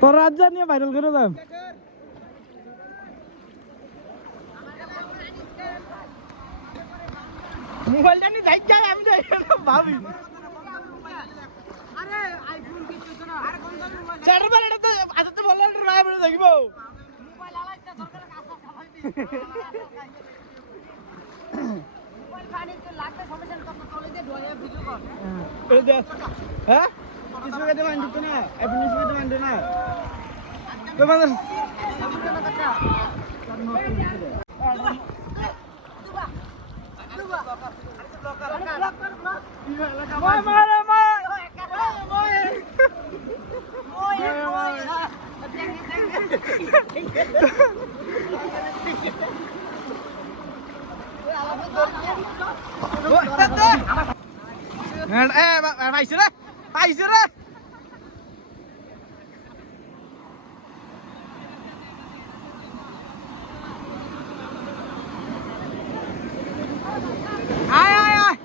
তোর রাজ্য নিয়ে ভাইরাল করে দাম মোবাইলটা নিয়ে যাই যাই আমি যাই ভাবি আরে আইফোন কিছু না আর কোন মোবাইল চারবার এটা তো আজ তো বললাম রায় বলে দেখব মোবাইল আলাইটা সরকার কাছে খাওয়াইবি মোবাইল পানি তো লাগবে সমস্যা তো চলে দে ডয়ে ভিডিও কর এই দে হ্যাঁ কিছু কেটে মান দিত না আইফোন কিছু কেটে মান দে না তো মানে পাইছে রে পাইছে রে আয় আয় আয়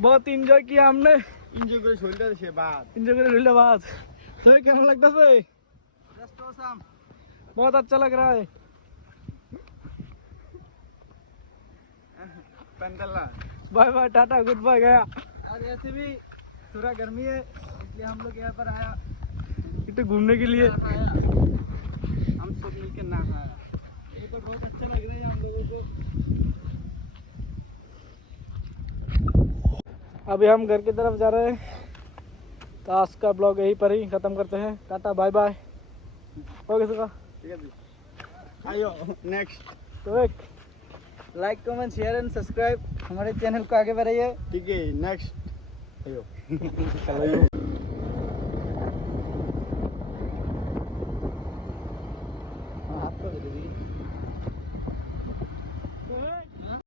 बहुत एंजॉय किया हमने एंजॉय করে শরীরটা সে বাদ एंजॉय करे ढूंढे बात तो कैसा लगता है जस्ट ऑसम बहुत अच्छा लग रहा है पेंडला bye bye tata good bye गया और ऐसे भी थोड़ा गर्मी है इसलिए हम लोग यहाँ पर आया इतने घूमने के लिए हम सब मिलकर नहाया ये तो बहुत अच्छा लग रहा है हम लोगों को अभी हम घर की तरफ जा रहे हैं तो आज का ब्लॉग यहीं पर ही खत्म करते हैं टाटा बाय बाय ओके सुखा ठीक है आयो नेक्स्ट तो एक like comment share and subscribe हमारे चैनल को आगे बढ़ाइए ठीक है नेक्स्ट आयो चलो